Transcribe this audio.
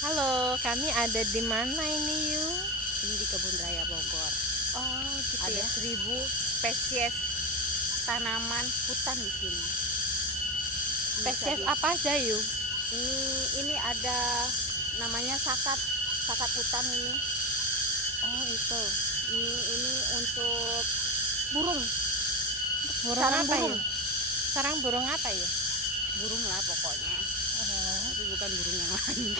Halo, kami ada di mana ini, Yu? Ini di Kebun Raya Bogor. Oh, gitu Ada ya. 1000 spesies tanaman hutan di sini. Spesies apa aja, Yu? Ini ada namanya sakat hutan ini. Oh, itu. Ini untuk burung. Burung Sarang apa, burung. Yu? Sarang burung apa, Yu? Burung lah pokoknya. Oh. Tapi bukan burung yang lain.